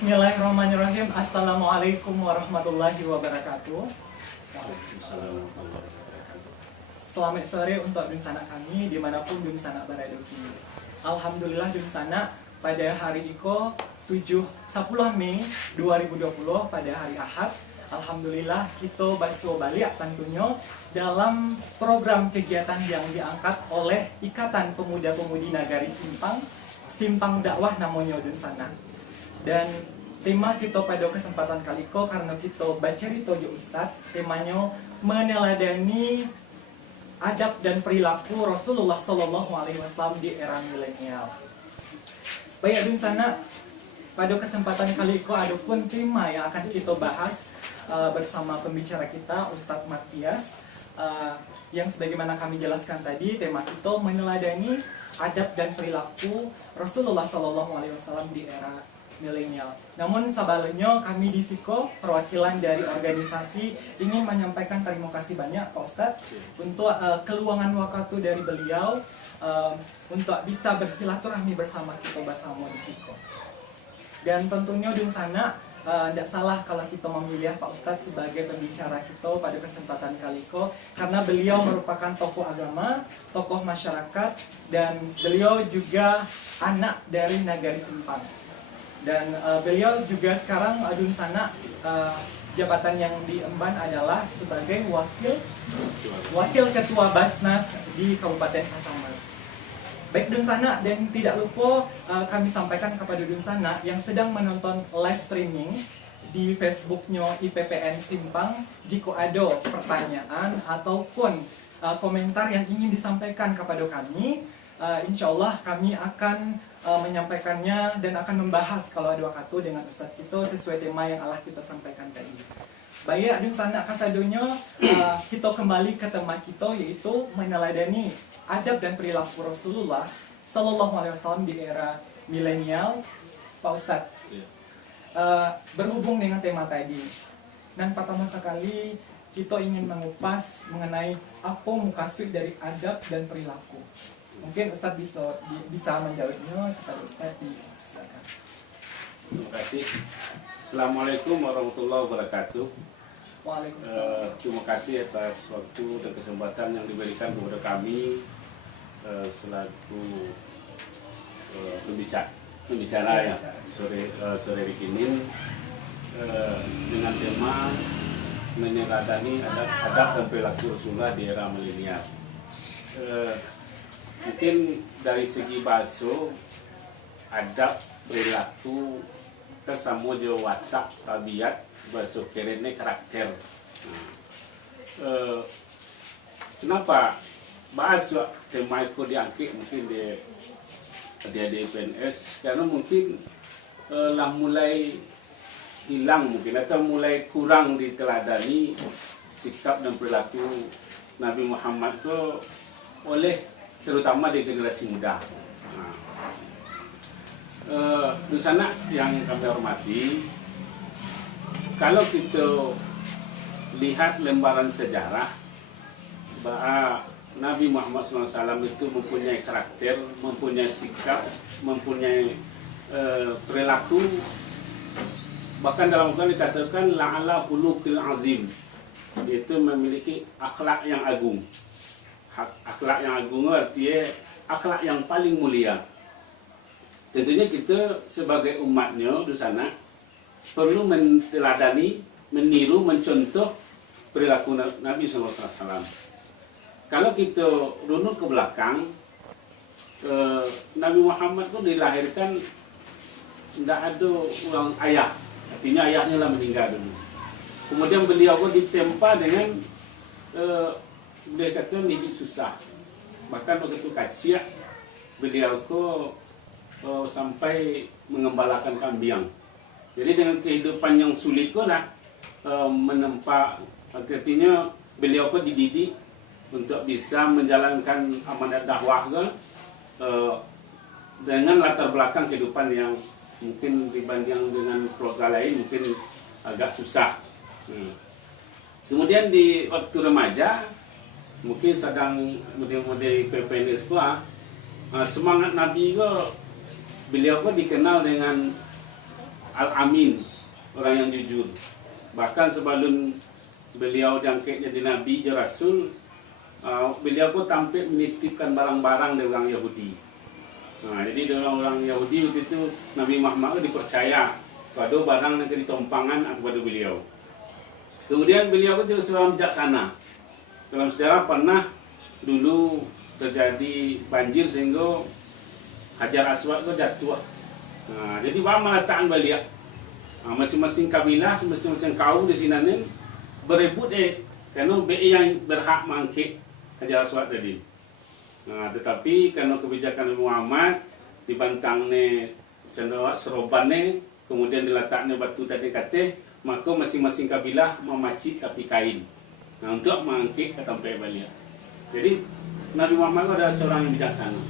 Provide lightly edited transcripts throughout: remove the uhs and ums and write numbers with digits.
Bismillahirrahmanirrahim. Assalamualaikum warahmatullahi wabarakatuh. Selamat sore untuk Dunsana kami dimanapun Dunsana berada. Alhamdulillah Dunsana pada hari Iko 10 Mei 2020 pada hari Ahad. Alhamdulillah kita basuh balik tentunya dalam program kegiatan yang diangkat oleh Ikatan Pemuda-Pemudi Nagari Simpang Dakwah namanya Dunsana. Dan tema kita pada kesempatan kali ini karena kita baca cerita Ustadz, temanya meneladani adab dan perilaku Rasulullah SAW di era milenial. Baik Dunsana, pada kesempatan kali ini ada pun tema yang akan kita bahas bersama pembicara kita Ustadz Matias, yang sebagaimana kami jelaskan tadi, tema kita meneladani adab dan perilaku Rasulullah SAW di era milenial. Namun sebelumnya kami di Siko perwakilan dari organisasi ingin menyampaikan terima kasih banyak Pak Ustadz untuk keluangan waktu dari beliau untuk bisa bersilaturahmi bersama kita bersama di Siko. Dan tentunya Dunsana tidak salah kalau kita memilih Pak Ustadz sebagai pembicara kita pada kesempatan kali ini karena beliau merupakan tokoh agama, tokoh masyarakat, dan beliau juga anak dari Nagari Simpang. Dan beliau juga sekarang Dunsana jabatan yang diemban adalah sebagai wakil ketua Basnas di Kabupaten Kasamaran. Baik Dunsana, dan tidak lupa kami sampaikan kepada Dunsana yang sedang menonton live streaming di Facebooknya IPPN Simpang, jika ada pertanyaan ataupun komentar yang ingin disampaikan kepada kami, insya Allah kami akan menyampaikannya dan akan membahas kalau ada waktu dengan Ustadz kita sesuai tema yang Allah kita sampaikan tadi. Baik Dunsana, kasadonya kita kembali ke tema kita, yaitu meneladani adab dan perilaku Rasulullah SAW di era milenial. Pak Ustadz, berhubung dengan tema tadi, dan pertama sekali kita ingin mengupas mengenai apa maksud dari adab dan perilaku. Mungkin Ustadz bisa menjawabnya kepada Ustadz. Silakan. Terima kasih. Assalamualaikum warahmatullahi wabarakatuh. Waalaikumsalam. Terima kasih atas waktu dan kesempatan yang diberikan kepada kami selaku pembicara ya sore hari ini dengan tema meneladani adab dan perilaku Rasulullah di era milenial. Mungkin dari segi bahasa, adab, perilaku, kesamu jo watak, tabiat, bahasa kerennya karakter. Kenapa bahasa tema itu diangkat mungkin di PNS? Karena mungkin lah mulai hilang mungkin atau mulai kurang diteladani sikap dan perilaku Nabi Muhammad itu oleh terutama di generasi muda. Dunsana yang kami hormati, kalau kita lihat lembaran sejarah bahwa Nabi Muhammad SAW itu mempunyai karakter, mempunyai sikap, mempunyai perilaku, bahkan dalam Al-Quran dikatakan la'ala khuluqil azim, yaitu memiliki akhlak yang agung. Akhlak yang agung artinya akhlak yang paling mulia. Tentunya kita sebagai umatnya di sana perlu meneladani, meniru, mencontoh perilaku Nabi SAW. Kalau kita runut ke belakang, Nabi Muhammad itu dilahirkan tidak ada orang ayah, artinya ayahnya lah meninggal dulu. Kemudian beliau pun ditempa dengan beliau kata hidup susah. Bahkan begitu kecil beliau ko sampai mengembalakan kambing. Jadi dengan kehidupan yang sulit ko lah menempa, artinya beliau ko dididik untuk bisa menjalankan amanat dakwah ko dengan latar belakang kehidupan yang mungkin dibanding dengan keluarga lain mungkin agak susah. Kemudian di waktu remaja mungkin sedang mudi-mudi PPNS gua, semangat Nabi gua, beliau gua dikenal dengan Al-Amin, orang yang jujur. Bahkan sebelum beliau diangkat jadi Nabi, jadi Rasul, beliau pun tampil menitipkan barang-barang dari orang Yahudi. Jadi dari orang Yahudi waktu itu Nabi Muhammad dipercaya pada barang yang ditompangan kepada beliau. Kemudian beliau pun juga seorang bijaksana. Dalam sejarah pernah dulu terjadi banjir sehingga Hajar Aswad itu jatuh. Jadi bahan meletakkan balik. Masing-masing kabilah, masing-masing kaum di sini ni berebut kerana yang berhak mangkit Hajar Aswad tadi. Tetapi kerana kebijakan Nabi Muhammad dibantang ni cenderung seroban ni, kemudian diletaknya batu tadi kata, maka masing-masing kabilah memacit tapi kain untuk mangkit ke tempat balik. Jadi Nabi Muhammad adalah seorang yang bijaksana.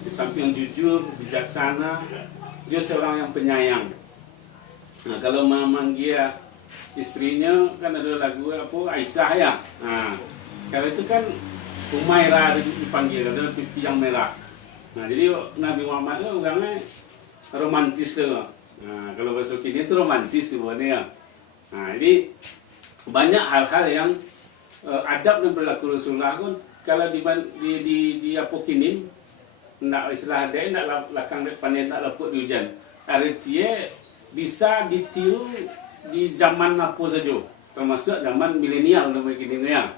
Di samping jujur, bijaksana, dia seorang yang penyayang. Kalau memanggil istrinya kan ada lagu apa Aisyah ya. Kalau itu kan Umairah dipanggil ada pipi yang merah. Jadi Nabi Muhammad itu orangnya romantis tu. Kalau bahasa kini itu romantis tu ya. Jadi banyak hal-hal yang adab dan perilaku Rasulullah pun kalau di apa kini nak istilah dia nak lakang panen nak lepuk di hujan. Artinya bisa ditiru di zaman apa saja, termasuk zaman milenial dan begini ya.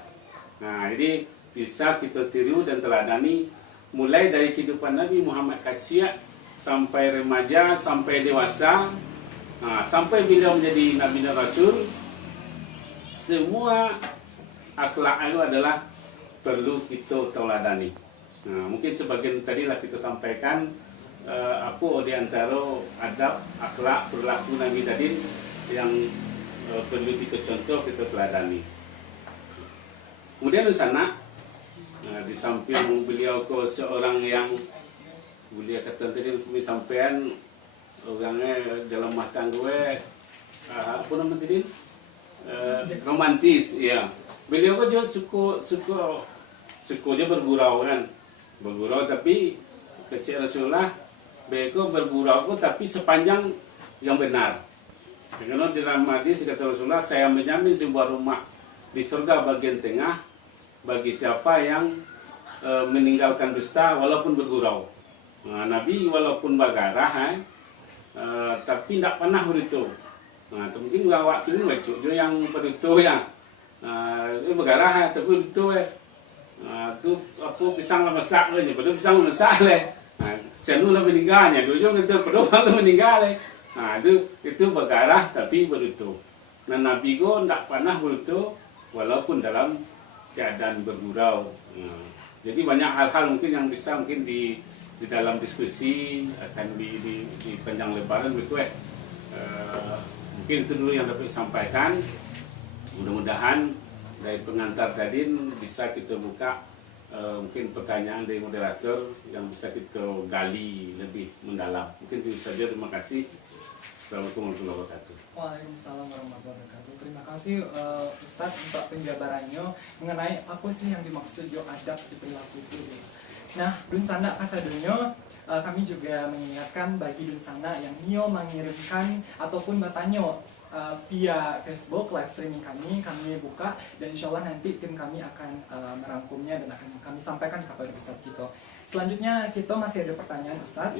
Jadi bisa kita tiru dan teladani mulai dari kehidupan Nabi Muhammad kecil sampai remaja, sampai dewasa, sampai beliau menjadi Nabi dan Rasul. Semua akhlak itu adalah perlu kita teladani. Mungkin sebagian tadilah kita sampaikan apa di antara adab, akhlak, perilaku Nabi tadi yang perlu kita contoh, kita teladani. Kemudian di sana di samping beliau ke seorang yang beliau kata tadi sampaian orangnya dalam rumah tangga apa nama tadi romantis ya. Beliau kan juga suka je bergurau kan, bergurau tapi kecil Rasulullah mereka bergurau pun tapi sepanjang yang benar. Karena dalam hadis kata Rasulullah, saya menjamin sebuah rumah di surga bagian tengah bagi siapa yang meninggalkan dusta walaupun bergurau. Nabi walaupun bagarah tapi tidak pernah begitu. Mungkin orang waktu ini macam dia yang begitu ya. Bagarah tapi begitu tu apa pisang lah masak le, pada pisang masak le. Senu lah meninggalnya, dulu kita pedoman lah meninggal le. Itu bagarah tapi begitu. Dan Nabi go tidak pernah begitu walaupun dalam keadaan bergurau. Jadi banyak hal-hal mungkin yang bisa mungkin di dalam diskusi akan di panjang lebaran begitu mungkin itu dulu yang dapat disampaikan. Mudah-mudahan dari pengantar tadi bisa kita buka mungkin pertanyaan dari moderator yang bisa kita gali lebih mendalam. Mungkin itu saja, terima kasih. Assalamualaikum warahmatullahi wabarakatuh. Waalaikumsalam warahmatullahi wabarakatuh. Terima kasih Ustadz untuk penjabarannya mengenai apa sih yang dimaksud yo adab di perilaku itu. Nah, Dun Sana kasadunya kami juga mengingatkan bagi Dun Sana yang nio mengirimkan ataupun bertanya via Facebook live streaming kami buka dan insya Allah nanti tim kami akan merangkumnya dan akan kami sampaikan kepada Ustadz kita. Selanjutnya kita masih ada pertanyaan Ustadz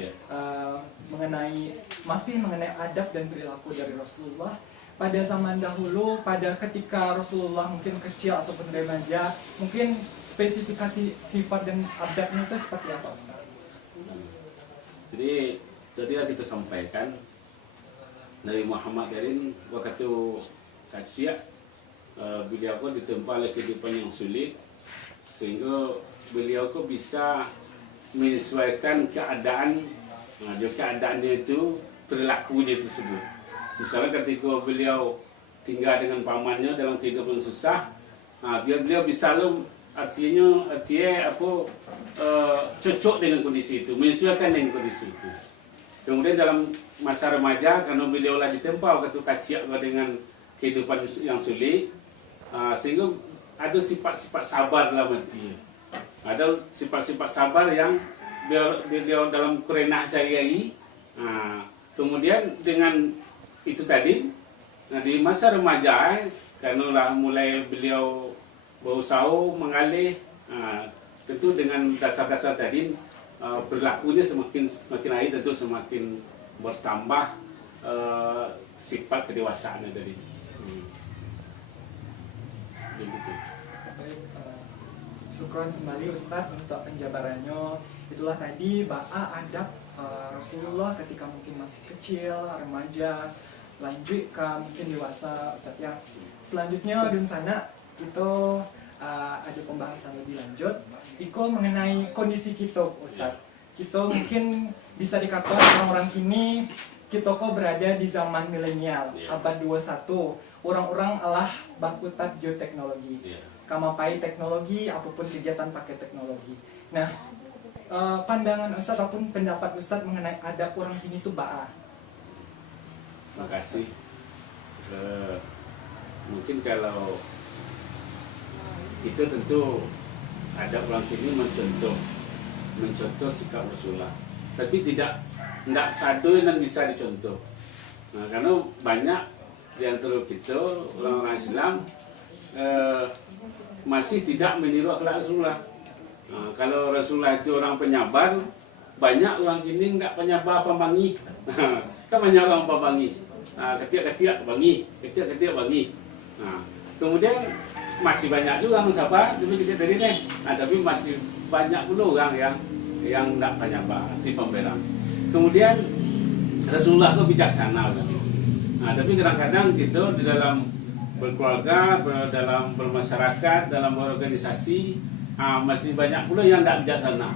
mengenai adab dan perilaku dari Rasulullah pada zaman dahulu, pada ketika Rasulullah mungkin kecil ataupun remaja, mungkin spesifikasi sifat dan adabnya itu seperti apa Ustadz? Jadi tadilah kita sampaikan Nabi Muhammad dari waktu kecil beliau pun ditempa oleh kehidupan yang sulit sehingga beliau pun bisa menyesuaikan keadaan keadaannya itu, perilakunya tersebut. Misalnya ketika beliau tinggal dengan pamannya dalam kehidupan susah, biar beliau bisa artinya cocok dengan kondisi itu, menyesuaikan dengan kondisi itu. Kemudian dalam masa remaja, karena beliau lah ditempa waktu kecil dengan kehidupan yang sulit, sehingga ada sifat-sifat sabar dalam hati. Ada sifat-sifat sabar yang beliau dalam kerenah sehari-hari. Kemudian dengan itu tadi. Nah, di masa remaja, karena mulai beliau berusaha mengalih, tentu dengan dasar-dasar tadi, perilakunya semakin hari tentu semakin bertambah sifat kedewasaannya dari. Begitu. Baik, syukron kembali Ustadz untuk penjabarannya. Itulah tadi adab Rasulullah ketika mungkin masih kecil, remaja, lanjut ke mungkin dewasa, Ustadz ya. Selanjutnya dun sana kita ada pembahasan lebih lanjut. Iko mengenai kondisi kita, Ustadz. Kita mungkin bisa dikatakan orang-orang kini kita kok berada di zaman milenial, abad 21. Orang-orang alah bakutat geoteknologi, kamapai teknologi, apapun kegiatan pakai teknologi. Nah, pandangan Ustadz ataupun pendapat Ustadz mengenai adab orang kini itu ba'a. Terima kasih. Mungkin kalau itu tentu ada orang kini mencontoh sikap Rasulullah, tapi tidak satu yang bisa dicontoh. Nah, karena banyak di antara kita orang-orang Islam masih tidak meniru akhlak Rasulullah. Nah, kalau Rasulullah itu orang penyabar, banyak orang kini enggak penyabar pembangi. Kan banyak orang pembangi. Ketiak-ketiak bangi, ketiak-ketiak bangi. Nah, kemudian masih banyak juga sahabat demi kita dari ini. Tapi masih banyak pula orang yang tidak penyabar, anti pembela. Kemudian Rasulullah itu bijaksana. Nah, tapi kadang-kadang kita di dalam berkeluarga, dalam bermasyarakat, dalam berorganisasi, masih banyak pula yang tidak bijaksana.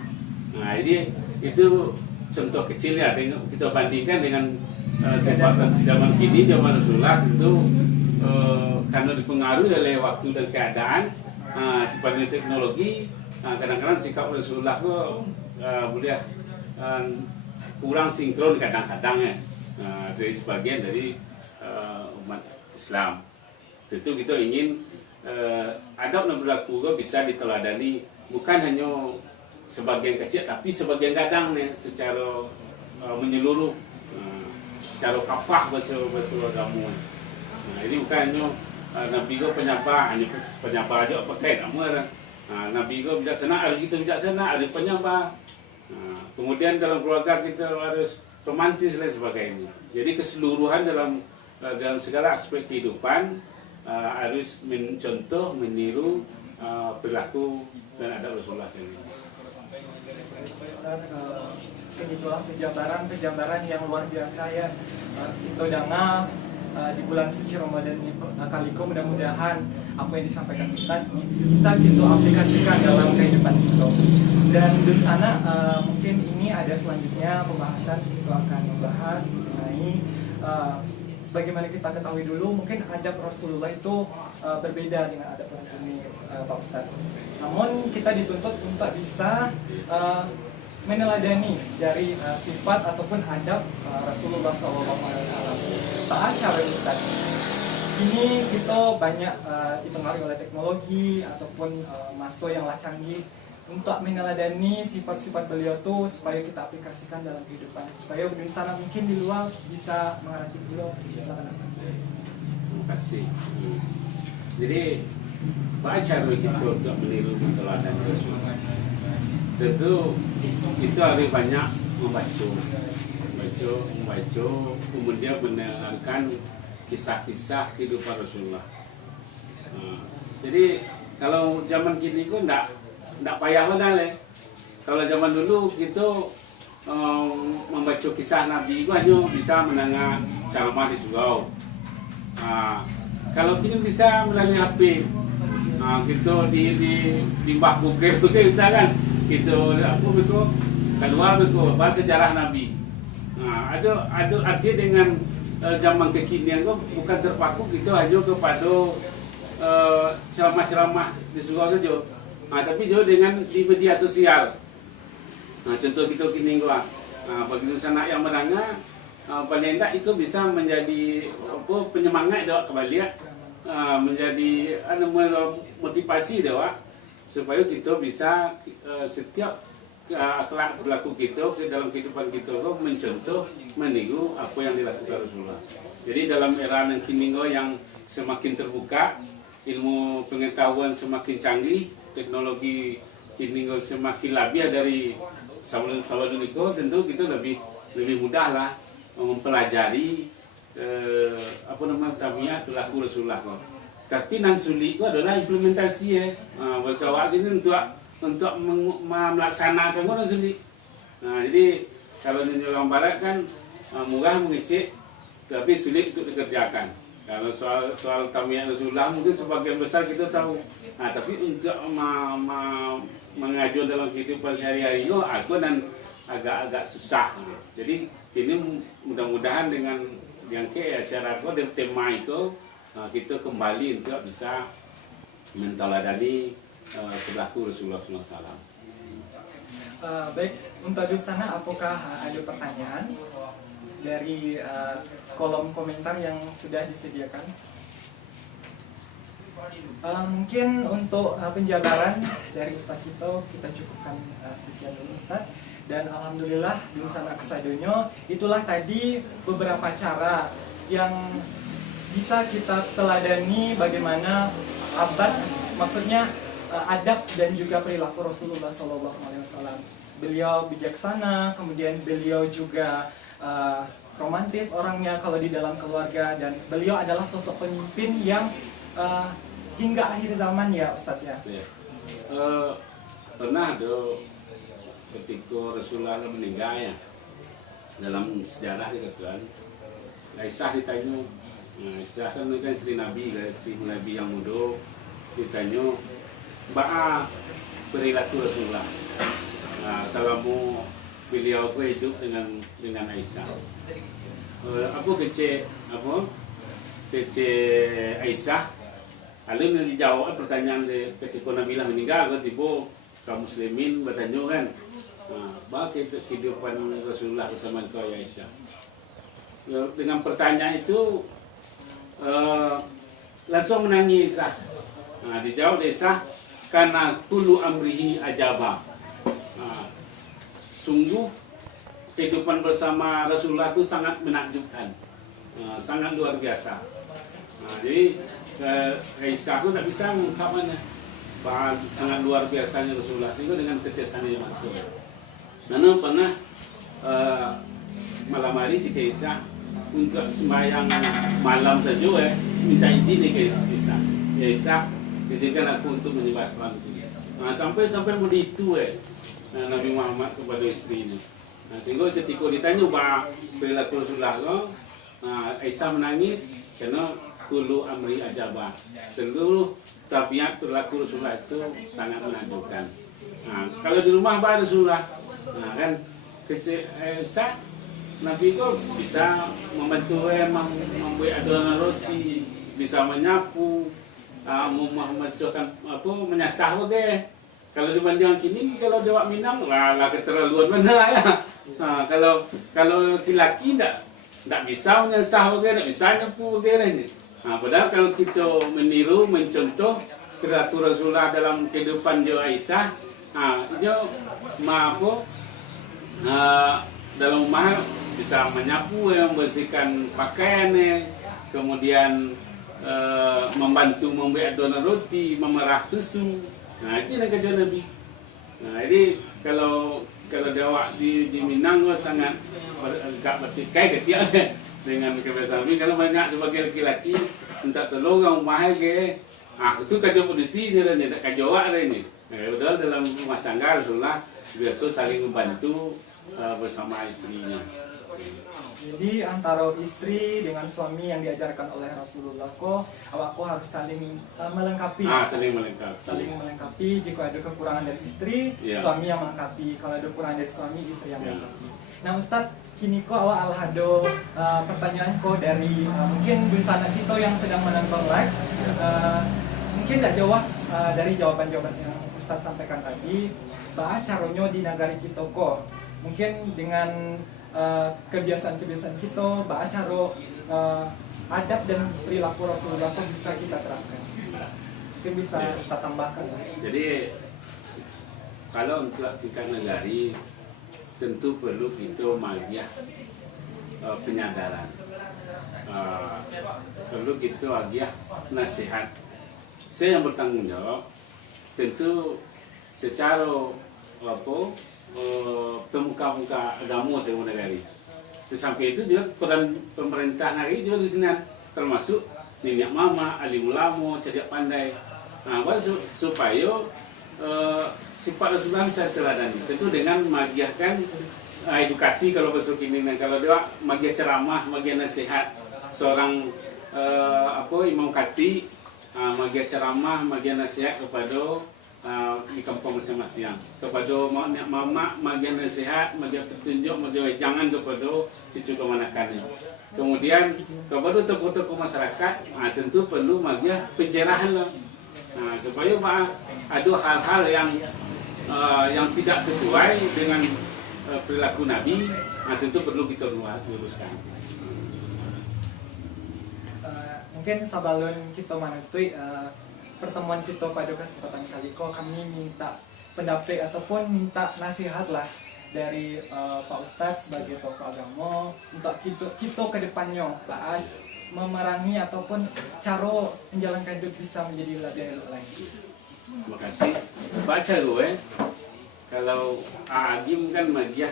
Nah, ini itu contoh kecil ya, kita bandingkan dengan sifat zaman kini, zaman Rasulullah itu karena dipengaruhi oleh waktu dan keadaan, dibanding teknologi, kadang-kadang sikap Rasulullah itu boleh kurang sinkron kadang-kadang ya, dari sebagian dari umat Islam. Tentu kita ingin adab dan berlaku bisa diteladani bukan hanya sebagian kecil, tapi sebagian kadang nih secara menyeluruh, secara kafah bahasa agama. Nah, ini bukan hanya Nabi ko penyabar, hanya penyabar aja pakai nama. Nabi ko bijaksana, hari kita bijaksana, hari penyabar. Kemudian dalam keluarga kita harus romantis dan sebagainya. Jadi keseluruhan dalam segala aspek kehidupan harus mencontoh, meniru perilaku dan adab Rasulullah ini. Itulah penjabaran yang luar biasa ya. Kita dengar di bulan suci Ramadan ini kali ini, mudah-mudahan apa yang disampaikan Ustaz bisa kita aplikasikan dalam kehidupan kita. Dan di sana mungkin ini ada selanjutnya pembahasan, kita akan membahas mengenai sebagaimana kita ketahui dulu, mungkin adab Rasulullah itu berbeda dengan adab orang ini, Pak Ustadz. Namun kita dituntut untuk bisa meneladani dari sifat ataupun adab Rasulullah SAW. Pak cara Ustadz, ini kita banyak dipengaruhi oleh teknologi ataupun masa yang lah canggih untuk meneladani sifat-sifat beliau tuh supaya kita aplikasikan dalam kehidupan, supaya di sana mungkin di luar bisa mengerti beliau. Terima kasih. Jadi cara kita untuk meniru teladan Rasulullah, tentu itu harus banyak membaca, kemudian mendengarkan kisah-kisah kehidupan Rasulullah. Jadi kalau zaman kini itu tidak payah modal ya. Kalau zaman dulu kita membaca kisah Nabi itu hanya bisa mendengar ceramah di surau. Kalau kini bisa melalui HP, kita di mbah Google bisa kan, kita keluar bahas sejarah Nabi. Ada arti dengan zaman kekinian itu bukan terpaku gitu hanya kepada ceramah-ceramah di surau saja. Tapi juga dengan di media sosial. Contoh kita kini bagi anak yang mendengar, paling tidak itu bisa menjadi penyemangat dia kembali, menjadi motivasi dia supaya kita bisa setiap akhlak berlaku kita ke dalam kehidupan kita kok mencontoh meniru apa yang dilakukan Rasulullah. Jadi dalam era yang kini yang semakin terbuka, ilmu pengetahuan semakin canggih, teknologi kini semakin lebih dari sebelum dulu, tentu kita lebih mudah lah mempelajari apa namanya tabiat berlaku Rasulullah kok. Tapi yang sulit itu adalah implementasi ya. Bahasa awak ini untuk melaksanakan itu sulit. Jadi kalau di orang barat kan murah mengecek, tapi sulit untuk dikerjakan. Kalau soal tabiat Rasulullah mungkin sebagian besar kita tahu. Tapi untuk mengajar dalam kehidupan sehari-hari itu aku dan agak susah. Jadi ini mudah-mudahan dengan yang ke acara aku dan tema itu kita kembali untuk bisa menteladani perilaku Rasulullah SAW. Baik, untuk di sana apakah ada pertanyaan dari kolom komentar yang sudah disediakan? Mungkin untuk penjabaran dari Ustadz kita cukupkan sekian dulu Ustadz. Dan alhamdulillah di sana kesadonyo itulah tadi beberapa cara yang bisa kita teladani bagaimana maksudnya adab dan juga perilaku Rasulullah SAW. Beliau bijaksana, kemudian beliau juga romantis orangnya kalau di dalam keluarga, dan beliau adalah sosok pemimpin yang hingga akhir zaman ya Ustadz ya. Pernah ada ketika Rasulullah meninggal ya, dalam sejarah dikatakan Aisyah ditanya, Aisyah kan istri Nabi, istri Nabi yang muda, ditanya ba'a perilaku Rasulullah selama beliau hidup dengan Aisyah. Aku kecil Aisyah, lalu dijawab pertanyaan ketika Nabi meninggal, tiba kaum muslimin bertanya kan, bagaimana kehidupan Rasulullah bersama kau Aisyah. Dengan pertanyaan itu langsung menangis Aisyah. Dijawab Aisyah, karena kullu amrihi ajaba. Sungguh kehidupan bersama Rasulullah itu sangat menakjubkan, sangat luar biasa. Jadi Aisyah itu tidak bisa mengungkapkannya, sangat luar biasanya Rasulullah, sehingga dengan tetesannya mata. Karena pernah malam hari di Aisyah untuk sembahyang malam saja minta izin ke Aisyah. Aisyah izinkan aku untuk menyembah Tuhan. Sampai begitu Nabi Muhammad kepada istrinya. Sehingga ketika ditanya bah perilaku Rasulullah, Aisyah menangis karena kullu amri ajaba. Seluruh tabiat perilaku Rasulullah itu sangat menakjubkan. Kalau di rumah bah Rasulullah, kan kecil Aisyah, Nabi itu bisa membantu membuat adonan roti, bisa menyapu, menyasah oke. Kalau dibandingkan kini, kalau Jawa Minang, lah keterlaluan mana ya. Kalau laki-laki tidak bisa menyasah oke, tidak bisa nyapu oke ini. Padahal kalau kita meniru, mencontoh perilaku Rasulullah dalam kehidupan Aisyah, itu dalam rumah bisa menyapu, membersihkan pakaian, kemudian membantu membuat adonan roti, memerah susu. Itu yang kerja Nabi. Jadi kalau Jawa di Minang sangat agak bertikai ketiak dengan kebiasaan Nabi. Kalau banyak sebagai laki-laki minta tolong orang rumah ke, itu kerja polisi je lah ni, tak kerja awak lah ini. Udah dalam rumah tangga Rasulullah biasa saling membantu bersama istrinya. Jadi antara istri dengan suami yang diajarkan oleh Rasulullah awakku harus saling melengkapi. Saling melengkapi. Jika ada kekurangan dari istri, suami yang melengkapi. Kalau ada kekurangan dari suami, istri yang melengkapi. Nah Ustadz, kini awak alhado pertanyaan dari mungkin bersama kita yang sedang menonton live. Mungkin tidak jawab dari jawaban-jawaban yang Ustadz sampaikan tadi. Bah caranya di negara kita mungkin dengan kebiasaan-kebiasaan kita, cara adab dan perilaku Rasulullah bisa kita terapkan. Mungkin bisa Ustaz tambahkan. Jadi kalau untuk tingkat negari tentu perlu kita magiah penyadaran, perlu kita agiah nasihat. Saya yang bertanggung jawab tentu secara pemuka-pemuka agama saya negari. Sampai itu juga peran pemerintah negeri juga di sini, termasuk nenek mama, alim ulama, cerdik pandai, supaya sifat Rasulullah bisa teladani. Tentu dengan magiahkan edukasi kalau besok ini, kalau dia magiah ceramah, magiah nasihat seorang imam khatib, magiah ceramah, magiah nasihat kepada di kampung masing-masing, kepada mama magiah nasihat, magiah petunjuk, magiah jangan kepada cucu kemanakannya. Kemudian kepada tokoh-tokoh masyarakat, tentu perlu magiah pencerahan lah, supaya ada hal-hal yang tidak sesuai dengan perilaku Nabi, tentu perlu kita luruskan. Mungkin sebelum kita menutui pertemuan kita pada kesempatan kali ini, kami minta pendapat ataupun minta nasihat lah dari Pak Ustadz sebagai tokoh agama untuk kita ke depannya lah memerangi ataupun cara menjalankan hidup bisa menjadi lebih elok lagi. Terima kasih. Baca gue, kalau Agim kan magiah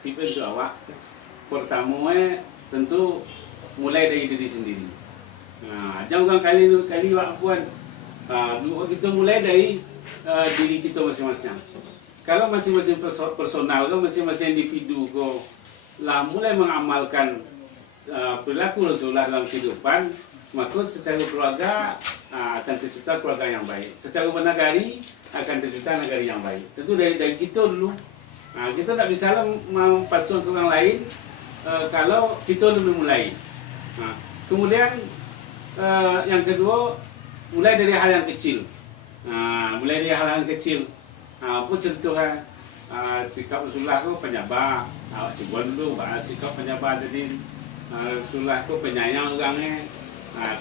tipe itu awak. Pertama tentu mulai dari diri sendiri. Jangan kali wak puan. Kita mulai dari diri kita masing-masing. Kalau masing-masing personal, kalau masing-masing individu kau lah mulai mengamalkan perilaku Rasulullah dalam kehidupan, maka secara keluarga akan tercipta keluarga yang baik. Secara bernegari akan tercipta negara yang baik. Tentu dari kita dulu. Kita tak bisa mempasukan ke orang lain kalau kita dulu mulai. Kemudian yang kedua, mulai dari hal yang kecil. Mulai dari hal yang kecil. Apa contohnya? Sikap Rasulullah itu penyabar. Awak cuba dulu sikap penyabar jadi Rasulullah itu penyayang orangnya.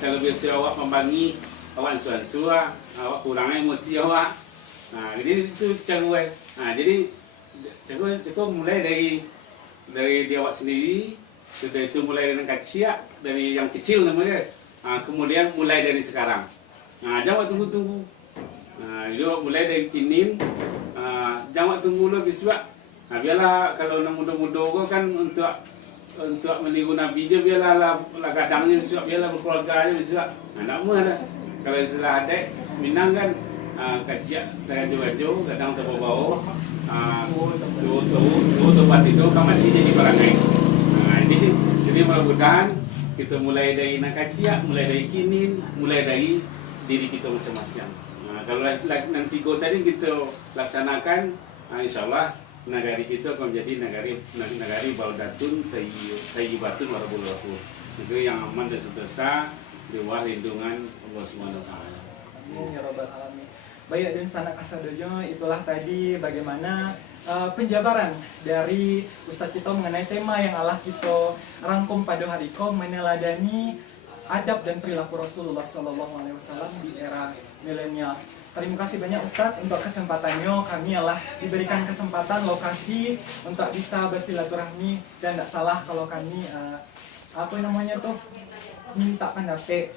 Kalau biasa awak membangi, awak suara-suara, awak kurang emosi awak. Jadi itu cara. Jadi cara mulai dari dia awak sendiri. Sudah itu mulai dengan kecil, dari yang kecil namanya. Kemudian mulai dari sekarang. Jangan tunggu-tunggu. Juga mulai dari kini. Jangan tunggu lebih suat. Biarlah kalau nak muda-muda kan untuk meniru Nabi je, biarlah kadangnya suat, biarlah berkeluarga je suat. Nak mana? Kalau istilah adik Minang kan kajian baju kadang terbawa dua tempat itu kamar ini jadi barangai. Jadi mudah-mudahan kita mulai dari nakajia, mulai dari kini, mulai dari diri kita masing-masing. Kalau nanti tadi kita laksanakan, insya-Allah negari kita akan menjadi negari baldatun thayyibatun warabul ghafur. Negeri yang aman dan sentosa di bawah lindungan Allah Subhanahu wa taala. Ya Rabbal alamin. Baik dan sanak kasadoyo, itulah tadi bagaimana penjabaran dari Ustadz kita mengenai tema yang Allah kita rangkum pada hari ini, meneladani adab dan perilaku Rasulullah SAW di era milenial. Terima kasih banyak Ustadz untuk kesempatannya. Kami Allah diberikan kesempatan lokasi untuk bisa bersilaturahmi, dan tidak salah kalau kami minta pendapat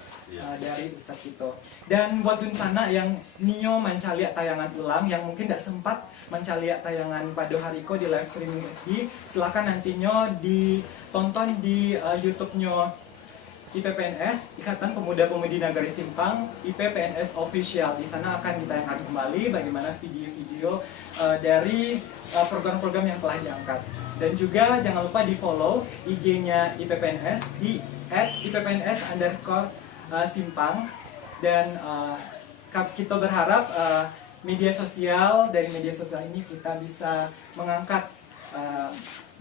dari Ustadz kita. Dan buat Dunsana yang Nio mencari tayangan ulang, yang mungkin tidak sempat mencari tayangan pada hari ini di live streaming ini, silakan nantinya ditonton di YouTube-nya IPPNS, Ikatan Pemuda-Pemudi Nagari Simpang, IPPNS Official. Di sana akan ditayangkan kembali bagaimana video-video dari program-program yang telah diangkat. Dan juga jangan lupa di follow IG-nya IPPNS di @IPPNS_Simpang. Dan kita berharap dari media sosial ini kita bisa mengangkat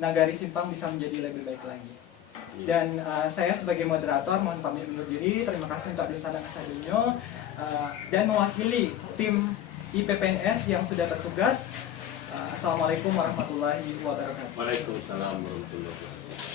Nagari Simpang bisa menjadi lebih baik lagi. Dan saya sebagai moderator mohon pamit undur diri. Terima kasih untuk Dunsana Kasadonyo dan mewakili tim IPPNS yang sudah bertugas. Assalamualaikum warahmatullahi wabarakatuh. Waalaikumsalam warahmatullahi wabarakatuh.